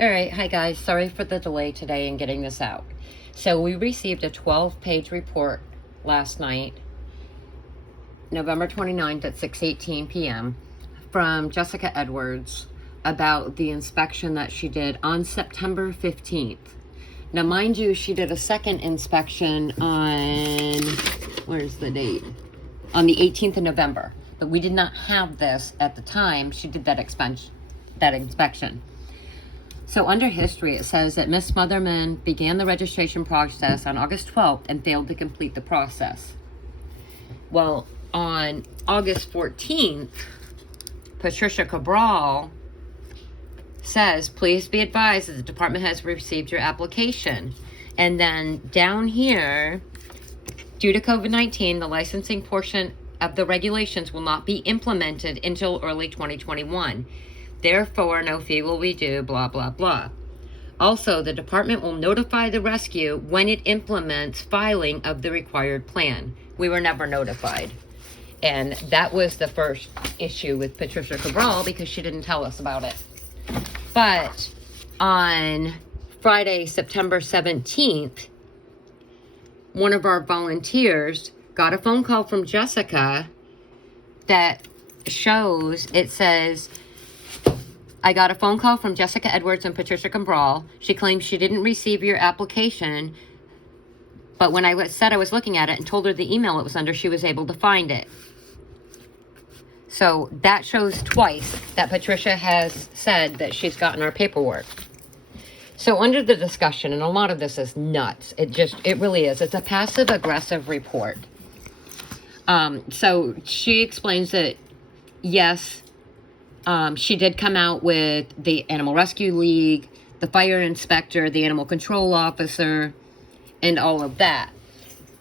All right, hi guys. Sorry for the delay today in getting this out. So we received a 12-page report last night, November 29th at 6:18 p.m. from Jessica Edwards about the inspection that she did on September 15th. Now, mind you, she did a second inspection on, where's the date? On the 18th of November. But we did not have this at the time she did that inspection. So under history, it says that Ms. Smotherman began the registration process on August 12th and failed to complete the process. Well, on August 14th, Patricia Cabral says, please be advised that the department has received your application. And then down here, due to COVID-19, the licensing portion of the regulations will not be implemented until early 2021. Therefore, no fee will be due, blah, blah, blah. Also, the department will notify the rescue when it implements filing of the required plan. We were never notified. And that was the first issue with Patricia Cabral because she didn't tell us about it. But on Friday, September 17th, one of our volunteers got a phone call from Jessica that shows, it says, I got a phone call from Jessica Edwards and Patricia Cabral. She claims she didn't receive your application, but when I said I was looking at it and told her the email it was under, she was able to find it. So that shows twice that Patricia has said that she's gotten our paperwork. So under the discussion, and a lot of this is nuts, it really is. It's a passive-aggressive report. So she explains that, yes, she did come out with the Animal Rescue League, the fire inspector, the animal control officer, and all of that.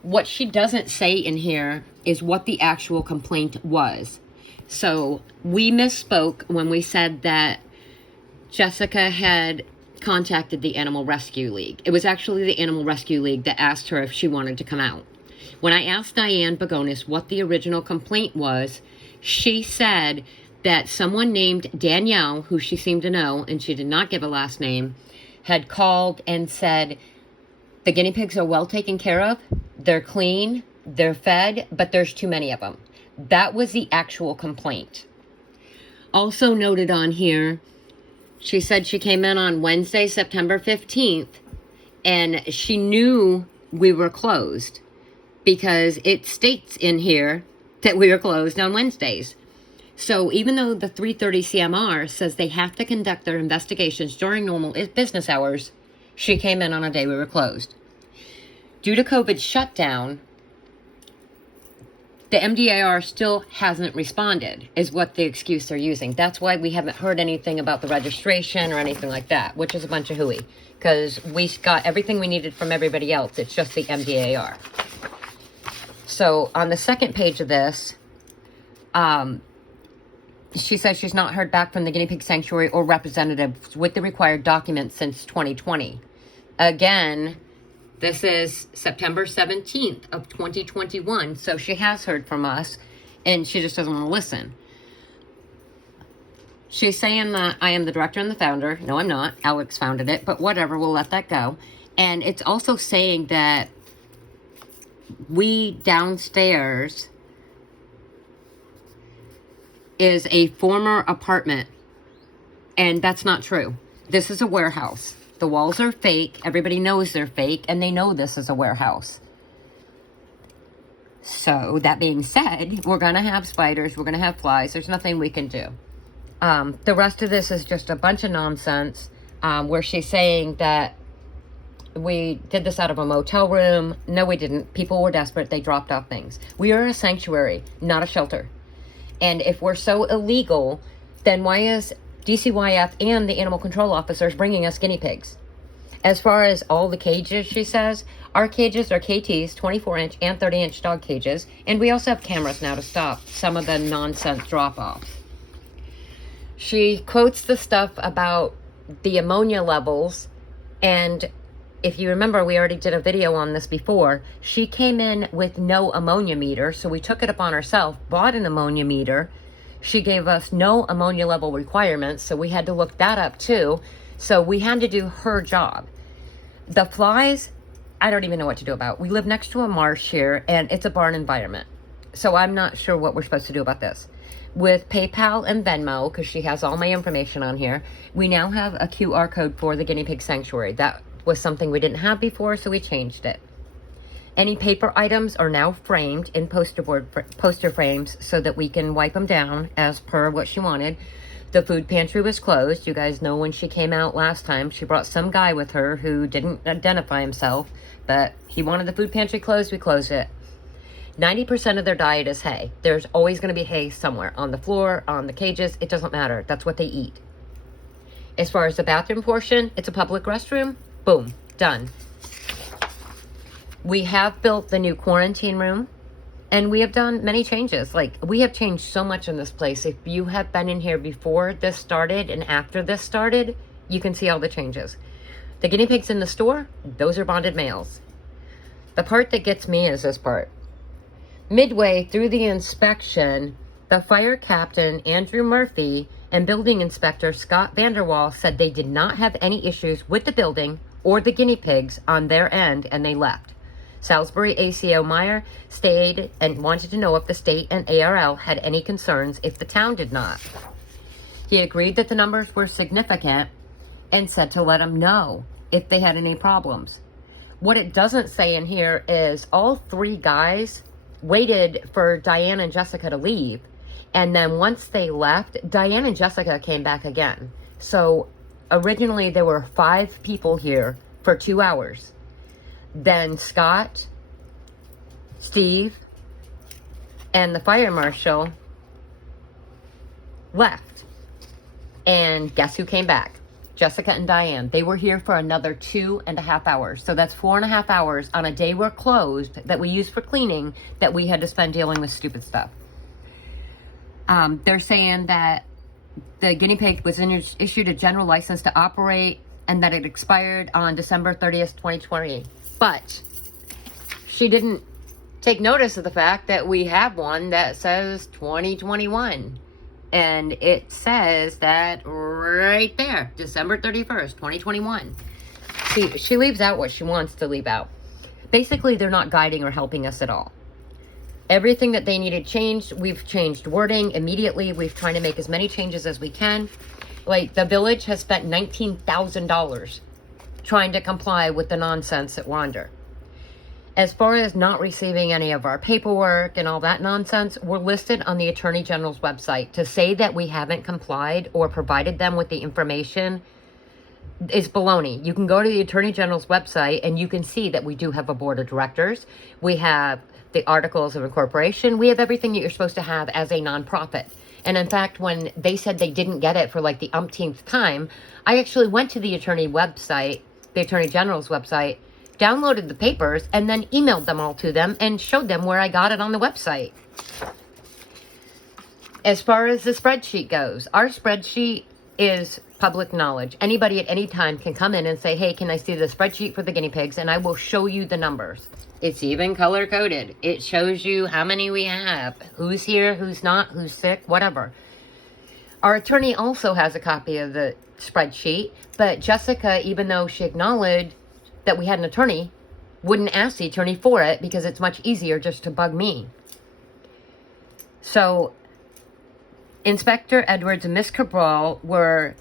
What she doesn't say in here is what the actual complaint was. So we misspoke when we said that Jessica had contacted the Animal Rescue League. It was actually the Animal Rescue League that asked her if she wanted to come out. When I asked Diane Begonis what the original complaint was, she said that someone named Danielle, who she seemed to know, and she did not give a last name, had called and said, the guinea pigs are well taken care of, they're clean, they're fed, but there's too many of them. That was the actual complaint. Also noted on here, she said she came in on Wednesday, September 15th, and she knew we were closed because it states in here that we were closed on Wednesdays. So even though the 3:30 CMR says they have to conduct their investigations during normal business hours, she came in on a day we were closed. Due to COVID shutdown, the MDAR still hasn't responded, is what the excuse they're using. That's why we haven't heard anything about the registration or anything like that, which is a bunch of hooey, because we got everything we needed from everybody else. It's just the MDAR. So on the second page of this, she says she's not heard back from the guinea pig sanctuary or representatives with the required documents since 2020. Again, this is September 17th of 2021, so she has heard from us, and she just doesn't want to listen. She's saying that I am the director and the founder. No, I'm not. Alex founded it, but whatever, we'll let that go. And it's also saying that we downstairs is a former apartment, and that's not true. This is a warehouse. The walls are fake. Everybody knows they're fake, and they know this is a warehouse. So, that being said, we're going to have spiders. We're going to have flies. There's nothing we can do. The rest of this is just a bunch of nonsense where she's saying that we did this out of a motel room. No, we didn't. People were desperate. They dropped off things. We are a sanctuary, not a shelter. And if we're so illegal, then why is DCYF and the animal control officers bringing us guinea pigs? As far as all the cages, she says, our cages are KT's 24-inch and 30-inch dog cages, and we also have cameras now to stop some of the nonsense drop-offs. She quotes the stuff about the ammonia levels, and if you remember, we already did a video on this before. She came in with no ammonia meter, so we took it upon ourselves, bought an ammonia meter. She gave us no ammonia level requirements, so we had to look that up too. So we had to do her job. The flies, I don't even know what to do about. We live next to a marsh here, and it's a barn environment. So I'm not sure what we're supposed to do about this. With PayPal and Venmo, because she has all my information on here, we now have a QR code for the guinea pig sanctuary. That was something we didn't have before, so we changed it. Any paper items are now framed in poster frames so that we can wipe them down as per what she wanted. The food pantry was closed. You guys know when she came out last time, she brought some guy with her who didn't identify himself, but he wanted the food pantry closed, we closed it. 90% of their diet is hay. There's always going to be hay somewhere, on the floor, on the cages, it doesn't matter. That's what they eat. As far as the bathroom portion, it's a public restroom. Boom, done. We have built the new quarantine room, and we have done many changes. Like, we have changed so much in this place. If you have been in here before this started and after this started, you can see all the changes. The guinea pigs in the store, those are bonded males. The part that gets me is this part. Midway through the inspection, the fire captain, Andrew Murphy, and building inspector, Scott Vanderwall, said they did not have any issues with the building or the guinea pigs on their end, and they left. Salisbury ACO Meyer stayed and wanted to know if the state and ARL had any concerns if the town did not. He agreed that the numbers were significant and said to let them know if they had any problems. What it doesn't say in here is all three guys waited for Diane and Jessica to leave, and then once they left, Diane and Jessica came back again. So originally there were 5 people here for 2 hours. Then Scott, Steve, and the fire marshal left. And guess who came back? Jessica and Diane. They were here for another 2.5 hours. So that's 4.5 hours on a day we're closed that we use for cleaning that we had to spend dealing with stupid stuff. They're saying that the guinea pig was issued a general license to operate and that it expired on December 30th, 2020. But she didn't take notice of the fact that we have one that says 2021. And it says that right there, December 31st, 2021. See, she leaves out what she wants to leave out. Basically, they're not guiding or helping us at all. Everything that they needed changed, we've changed wording immediately. We've tried to make as many changes as we can. Like, the village has spent $19,000 trying to comply with the nonsense that we're under. As far as not receiving any of our paperwork and all that nonsense, we're listed on the Attorney General's website. To say that we haven't complied or provided them with the information is baloney. You can go to the Attorney General's website and you can see that we do have a board of directors. We have the articles of incorporation. We have everything that you're supposed to have as a nonprofit. And in fact, when they said they didn't get it for like the umpteenth time, I actually went to the Attorney General's website, downloaded the papers, and then emailed them all to them and showed them where I got it on the website. As far as the spreadsheet goes, our spreadsheet is public knowledge. Anybody at any time can come in and say, hey, can I see the spreadsheet for the guinea pigs? And I will show you the numbers. It's even color-coded. It shows you how many we have, who's here, who's not, who's sick, whatever. Our attorney also has a copy of the spreadsheet, but Jessica, even though she acknowledged that we had an attorney, wouldn't ask the attorney for it because it's much easier just to bug me. So Inspector Edwards and Miss Cabral were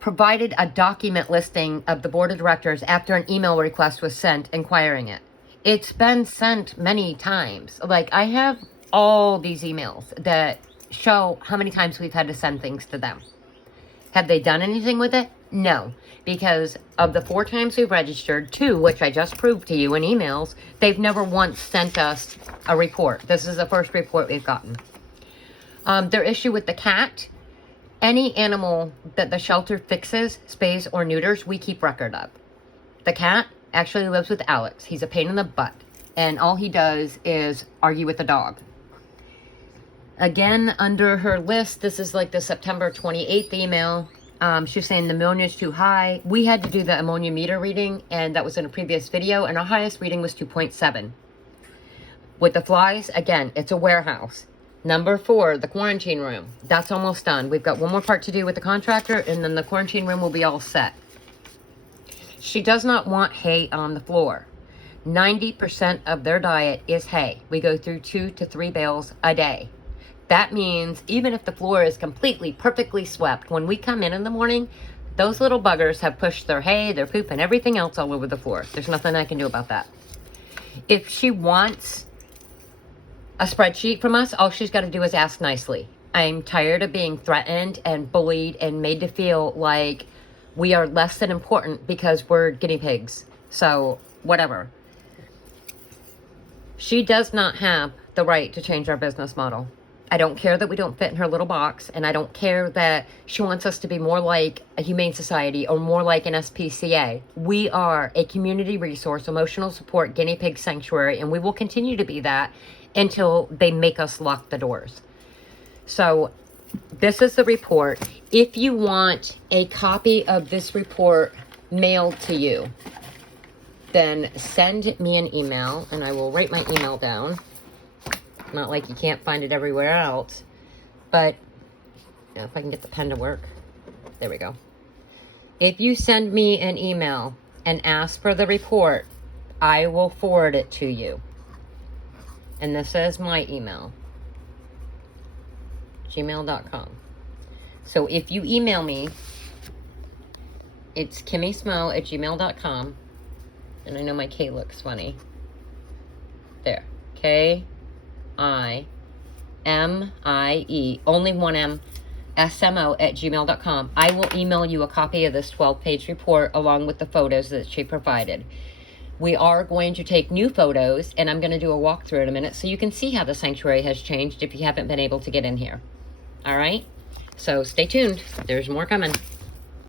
provided a document listing of the board of directors after an email request was sent inquiring it. It's been sent many times. Like, I have all these emails that show how many times we've had to send things to them. Have they done anything with it? No, because of the 4 times we've registered, 2, which I just proved to you in emails, they've never once sent us a report. This is the first report we've gotten. Their issue with the cat, any animal that the shelter fixes, spays, or neuters, we keep record of. The cat actually lives with Alex. He's a pain in the butt, and all he does is argue with the dog. Again, under her list, this is like the September 28th email. She's saying the ammonia is too high. We had to do the ammonia meter reading, and that was in a previous video, and our highest reading was 2.7. With the flies, again, it's a warehouse. Number 4, the quarantine room. That's almost done. We've got one more part to do with the contractor, and then the quarantine room will be all set. She does not want hay on the floor. 90% of their diet is hay. We go through 2 to 3 bales a day. That means even if the floor is completely, perfectly swept, when we come in the morning, those little buggers have pushed their hay, their poop, and everything else all over the floor. There's nothing I can do about that. If she wants a spreadsheet from us, all she's got to do is ask nicely. I'm tired of being threatened and bullied and made to feel like we are less than important because we're guinea pigs. So, whatever. She does not have the right to change our business model. I don't care that we don't fit in her little box, and I don't care that she wants us to be more like a humane society or more like an SPCA. We are a community resource, emotional support, guinea pig sanctuary, and we will continue to be that until they make us lock the doors. So this is the report. If you want a copy of this report mailed to you, then send me an email, and I will write my email down. Not like you can't find it everywhere else, but if I can get the pen to work. There we go. If you send me an email and ask for the report, I will forward it to you. And this is my email, gmail.com. So if you email me, it's kimmysmo@gmail.com. And I know my K looks funny. There. KIMIE, only one M, SMO@gmail.com. I will email you a copy of this 12-page report along with the photos that she provided. We are going to take new photos, and I'm going to do a walkthrough in a minute so you can see how the sanctuary has changed if you haven't been able to get in here. All right? So stay tuned. There's more coming.